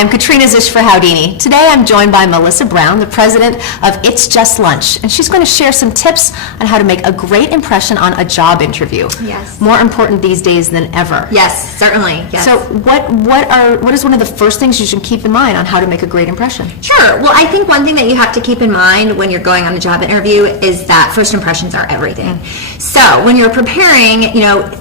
Hi, I'm Katrina Zishfer-Houdini. Today I'm joined by Melissa Brown, the president of It's Just Lunch, and she's going to share some tips on how to make a great impression on a job interview. Yes. More important these days than ever. Yes, certainly. Yes. So what is one of the first things you should keep in mind on how to make a great impression? Sure. Well, I think one thing that you have to keep in mind when you're going on a job interview is that first impressions are everything. So when you're preparing,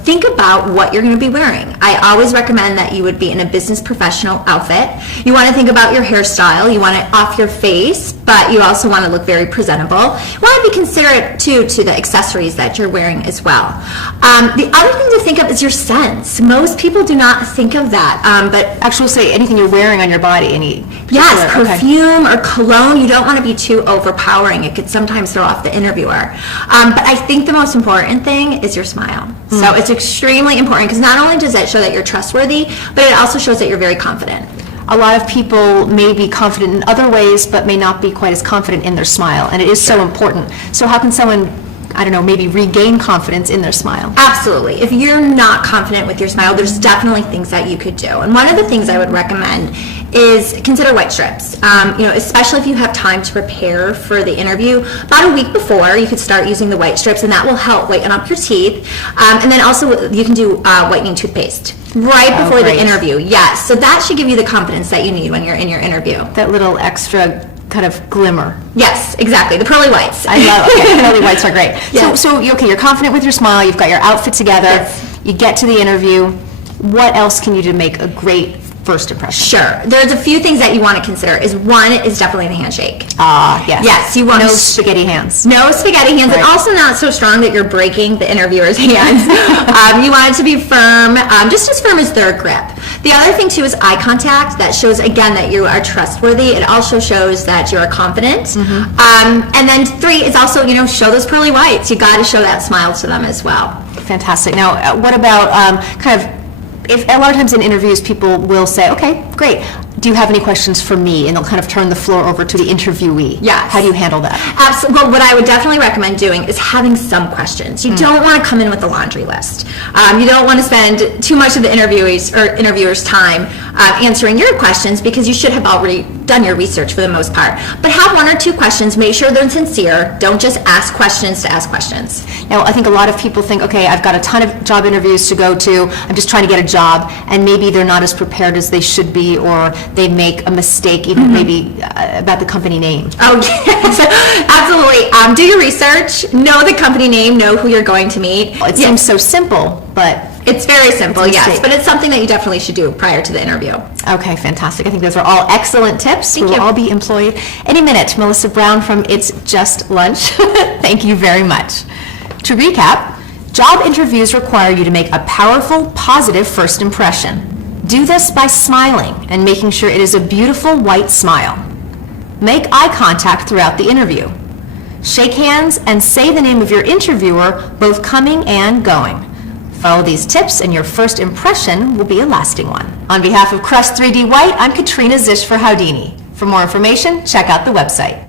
think about what you're going to be wearing. I always recommend that you would be in a business professional outfit. You want to think about your hairstyle. You want it off your face, but you also want to look very presentable. You want to be considerate, too, to the accessories that you're wearing as well. The other thing to think of is your scents. Most people do not think of that, but Actually, say anything you're wearing on your body. yes, Okay. perfume or cologne, you don't want to be too overpowering. It could sometimes throw off the interviewer. But I think the most important thing is your smile. So it's extremely important because not only does it show that you're trustworthy, but it also shows that you're very confident. A lot of people may be confident in other ways, but may not be quite as confident in their smile, and it is so important. So how can someone, maybe regain confidence in their smile? Absolutely. If you're not confident with your smile, there's definitely things that you could do. And one of the things I would recommend is consider white strips. Especially if you have time to prepare for the interview. About a week before, you could start using the white strips, and that will help whiten up your teeth. And then also you can do whitening toothpaste right before the great. interview. Yes. So that should give you the confidence that you need when you're in your interview. That little extra kind of glimmer. Yes, exactly. The pearly whites. I love pearly whites are great. Yes. So you're confident with your smile, you've got your outfit together, Yes. you get to the interview. What else can you do to make a great first impression? Sure. There's a few things that you want to consider. One is definitely the handshake. Yes. Yes, you want no to- spaghetti hands. No spaghetti hands, Right. and also not so strong that you're breaking the interviewer's hands. You want it to be firm, just as firm as their grip. The other thing, too, is eye contact. That shows, again, that you are trustworthy. It also shows that you are confident. And then 3 is also, show those pearly whites. You got to show that smile to them as well. Fantastic. Now, what about if a lot of times in interviews people will say, okay, great, do you have any questions for me? And they'll kind of turn the floor over to the interviewee. Yes. How do you handle that? Absolutely. Well, what I would definitely recommend doing is having some questions. You don't want to come in with a laundry list. You don't want to spend too much of the interviewer's time answering your questions because you should have already done your research for the most part. But have 1 or 2 questions. Make sure they're sincere. Don't just ask questions to ask questions. Now, I think a lot of people think, okay, I've got a ton of job interviews to go to, I'm just trying to get a job, and maybe they're not as prepared as they should be, or they make a mistake even maybe about the company name. Oh, yes. Absolutely. Do your research. Know the company name. Know who you're going to meet. It seems so simple, but It's very simple, It's a yes. mistake. But it's something that you definitely should do prior to the interview. okay, fantastic. I think those are all excellent tips. Thank We will you. all be employed any minute. Melissa Brown from It's Just Lunch. Thank you very much. To recap, job interviews require you to make a powerful, positive first impression. Do this by smiling and making sure it is a beautiful white smile. Make eye contact throughout the interview. Shake hands and say the name of your interviewer, both coming and going. Follow these tips and your first impression will be a lasting one. On behalf of Crest 3D White, I'm Katrina Zishfer-Houdini. For more information, check out the website.